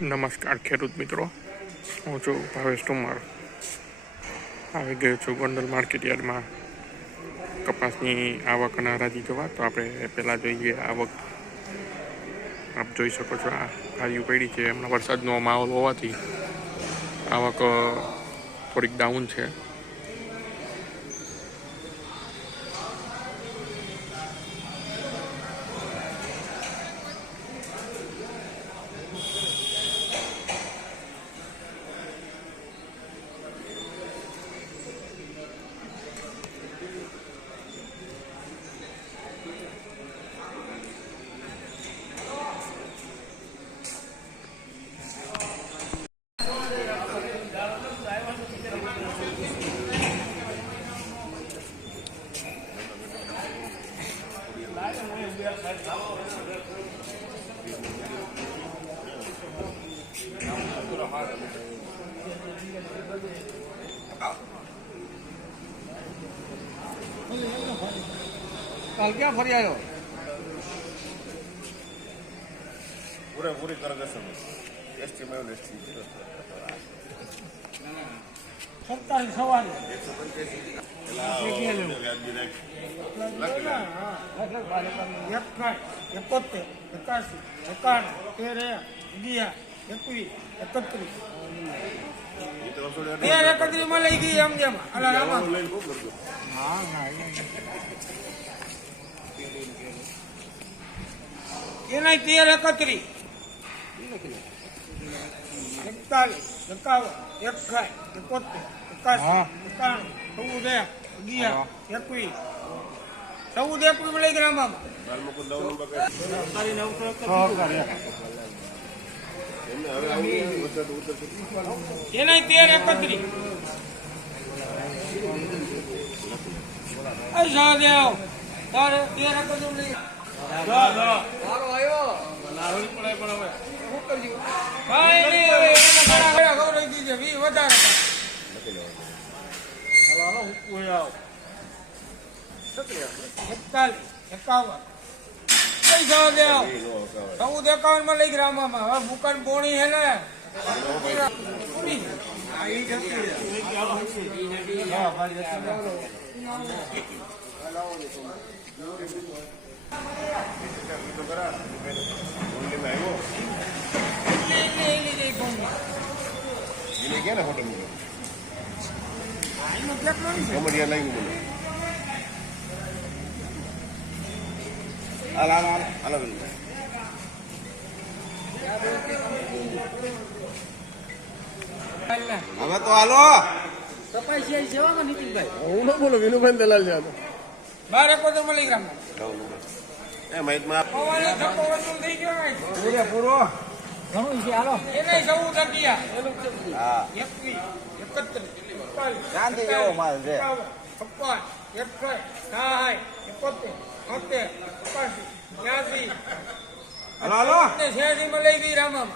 નમસ્કાર ખેડૂત મિત્રો. હું છું ભાવેશ ઠુમર આવી ગયો છું ગોંડલ માર્કેટ યાર્ડમાં. કપાસની આવક અને હરાજી જોવા. તો આપણે પહેલાં જોઈએ આવક. આપ જોઈ શકો છો આ ફારીઓ પડી છે. હમણાં વરસાદનો માહોલ હોવાથી આવક થોડીક ડાઉન છે. કાલ ક્યાં ફરી આવ્યો પૂરેપૂરી કરગસમ એસટી મેળવ એસટી. સત્તાવીસ સવારે. એકોતેર એકાસી એકાણું તેર અગિયાર એકવીસ એકત્રીસ તેર એકત્રીસમાં લઈ ગઈ એમ જેમ અલા તેર એકત્રીસ. એકતાલીસ એકાવન એકાઈ એકોતેર એકાસી એકાણું ચૌદ એક અગિયાર એકવીસ ચૌદ એકવીસમાં લઈ ગયા રામા એના તેર એકત્રીસ અ સહદેવ તારે તેર એકત્રીસ એકતાલીસ એકાવન. કઈ સહદેવ ચૌદ એકાવન. માં લઈ ગયા રામામાં હવે બુકન પોણી હે ને કોમેડિયા લાગ્યું મને હાલ હાલ હાલ હાલો હવે તો હાલો હું ન બોલો વિનુભાઈ દલાલ છે બાર એકોતેરમાં લઈ ગયા એ માહિતમાં થઈ ગયો પૂરે પૂરો એને ચૌદ અગિયાર હા એકવીસ એકત્રીસ ગાંધી જેવો માલ છે. છપ્પન એકસઠ લઈ ગઈ રામા